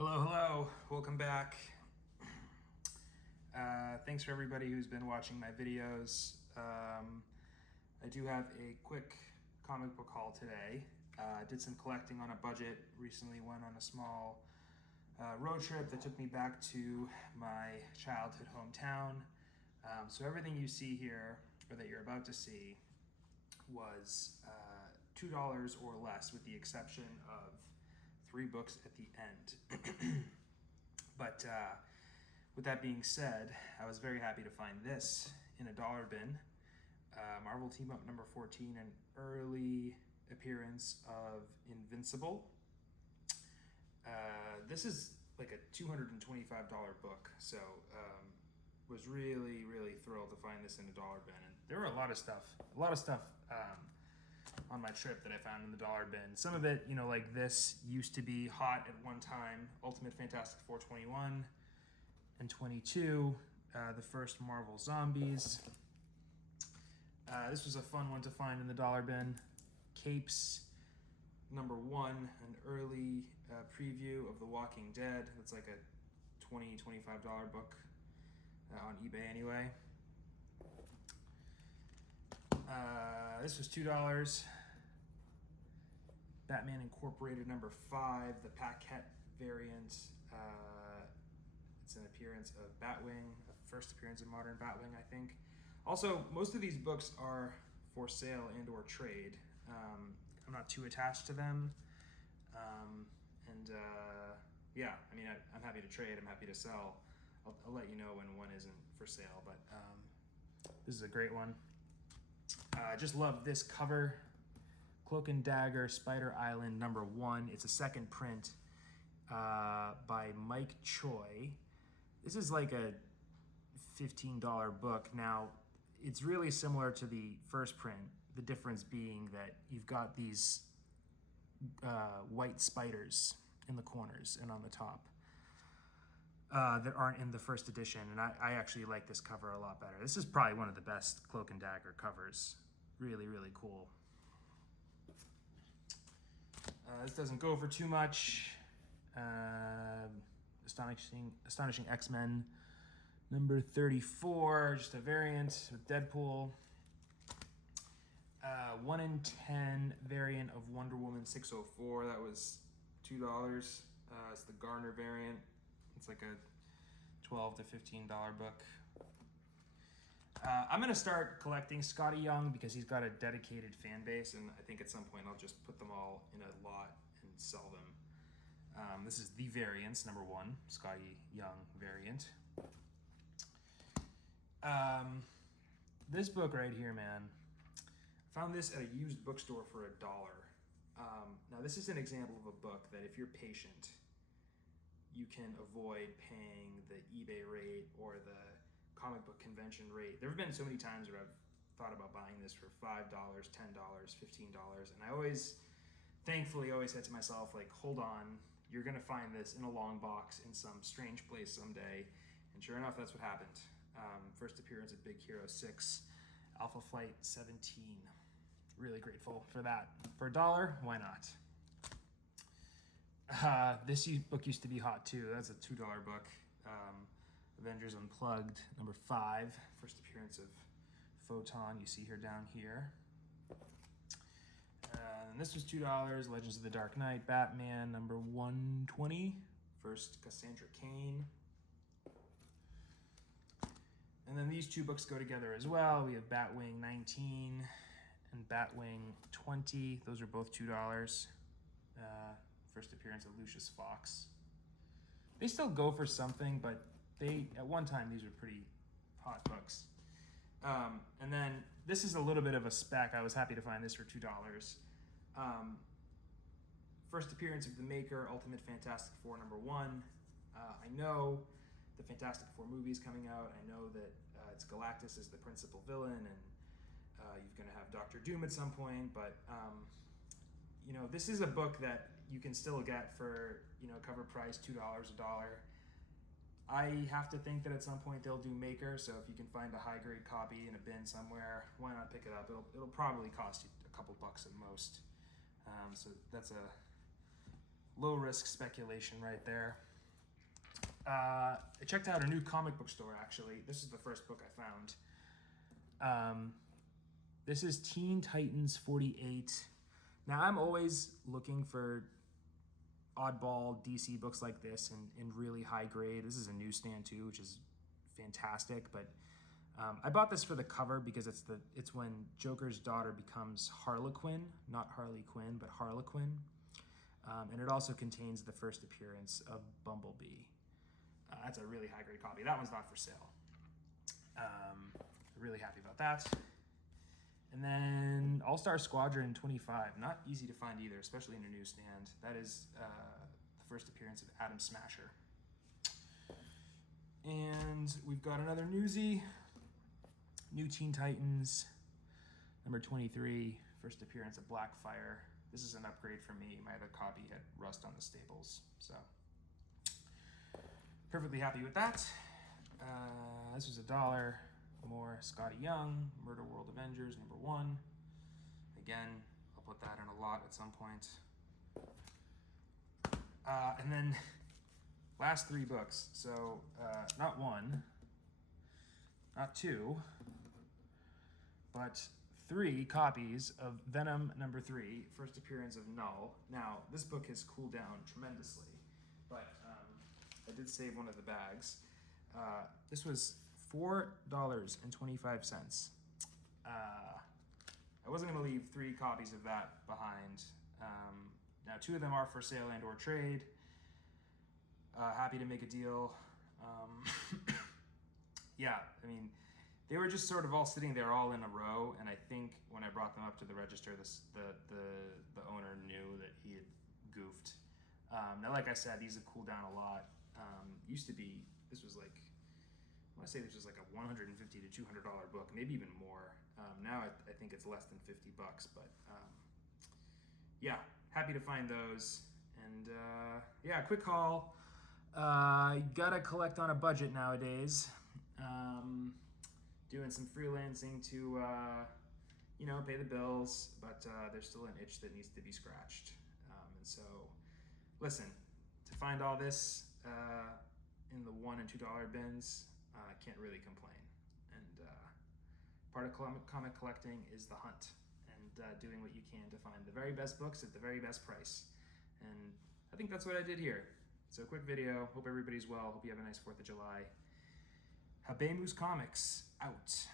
Hello, hello, welcome back. Thanks for everybody who's been watching my videos. I do have a quick comic book haul today. Did some collecting on a budget, recently went on a small road trip that took me back to my childhood hometown. So everything you see here, or that you're about to see, was $2 or less, with the exception of 3 books at the end. But with that being said, I was very happy to find this in a dollar bin. Marvel Team Up number 14, an early appearance of Invincible. This is like a $225 book, so was really thrilled to find this in a dollar bin. And there were a lot of stuff on my trip that I found in the dollar bin. Some of it, like this, used to be hot at one time. Ultimate Fantastic Four 21 and 22, the first Marvel Zombies. This was a fun one to find in the dollar bin. Capes number 1, an early preview of The Walking Dead. That's like a $20-$25 book on eBay anyway. This was $2. Batman Incorporated number 5, the Paquette variant. It's an appearance of Batwing, a first appearance of modern Batwing, I think. Also, most of these books are for sale and or trade. I'm not too attached to them. Yeah, I mean, I'm happy to trade, I'm happy to sell. I'll let you know when one isn't for sale, but this is a great one. Just love this cover. Cloak and Dagger, Spider Island number 1. It's a second print by Mike Choi. This is like a $15 book. Now, it's really similar to the first print, the difference being that you've got these white spiders in the corners and on the top that aren't in the first edition, and I actually like this cover a lot better. This is probably one of the best Cloak and Dagger covers. Really cool. This doesn't go for too much. Astonishing X-Men number 34, just a variant with Deadpool. 1 in 10 variant of Wonder Woman 604, that was $2. It's the Garner variant. It's like a $12 to $15 book. I'm gonna start collecting Skottie Young because he's got a dedicated fan base, and I think at some point I'll just put them all in a lot and sell them. This is the variants, number 1, Skottie Young variant. This book right here, man, I found this at a used bookstore for $1. Now this is an example of a book that if you're patient, you can avoid paying the eBay rate or the comic book convention rate. There have been so many times where I've thought about buying this for $5, $10, $15, and I thankfully always said to myself, like, hold on, you're gonna find this in a long box in some strange place someday. And sure enough, that's what happened. First appearance at Big Hero 6, Alpha Flight 17. Really grateful for that. For $1, why not? This book used to be hot too. That's a $2 book. Avengers Unplugged, number 5, first appearance of Photon, you see her down here. And this was $2, Legends of the Dark Knight, Batman, number 120, first Cassandra Cain. And then these two books go together as well. We have Batwing 19 and Batwing 20. Those are both $2. First appearance of Lucius Fox. They still go for something, but at one time, these were pretty hot books. And then this is a little bit of a spec. I was happy to find this for $2. First appearance of the Maker, Ultimate Fantastic Four number 1. I know the Fantastic Four movie is coming out. I know that it's Galactus as the principal villain, and you're going to have Doctor Doom at some point, but this is a book that you can still get for, cover price, $2, $1. I have to think that at some point they'll do Maker, so if you can find a high-grade copy in a bin somewhere, why not pick it up? It'll probably cost you a couple bucks at most. So that's a low-risk speculation right there. I checked out a new comic book store, actually. This is the first book I found. This is Teen Titans 48. Now, I'm always looking for oddball DC books like this in really high grade. This is a newsstand too, which is fantastic. But I bought this for the cover because it's when Joker's daughter becomes Harlequin, not Harley Quinn, but Harlequin. And it also contains the first appearance of Bumblebee. That's a really high grade copy. That one's not for sale. Really happy about that. And then All-Star Squadron 25. Not easy to find either, especially in a newsstand. That is the first appearance of Atom Smasher. And we've got another newsie. New Teen Titans, number 23, first appearance of Blackfire. This is an upgrade for me. My other copy had rust on the staples, so perfectly happy with that. This was $1. More Scotty Young, Murder World Avengers, number 1. Again, I'll put that in a lot at some point. And then last 3 books. So not 1, not 2, but 3 copies of Venom number 3, first appearance of Null. Now, this book has cooled down tremendously, but I did save one of the bags. This was $4.25. I wasn't going to leave 3 copies of that behind. Now, 2 of them are for sale and or trade. Happy to make a deal. Yeah, I mean, they were just sort of all sitting there all in a row, and I think when I brought them up to the register, the owner knew that he had goofed. Now, like I said, these have cooled down a lot. Used to be, this was like, I want to say this was like a $150 to $200 book, maybe even more. Now I think it's less than $50, but yeah, happy to find those. And yeah, quick haul. Gotta collect on a budget nowadays. Doing some freelancing to, you know, pay the bills, but there's still an itch that needs to be scratched. And so, listen, to find all this in the $1 and $2 bins, can't really complain. And part of comic collecting is the hunt and doing what you can to find the very best books at the very best price. And I think that's what I did here. So quick video. Hope everybody's well. Hope you have a nice 4th of July. Habemus Comics out.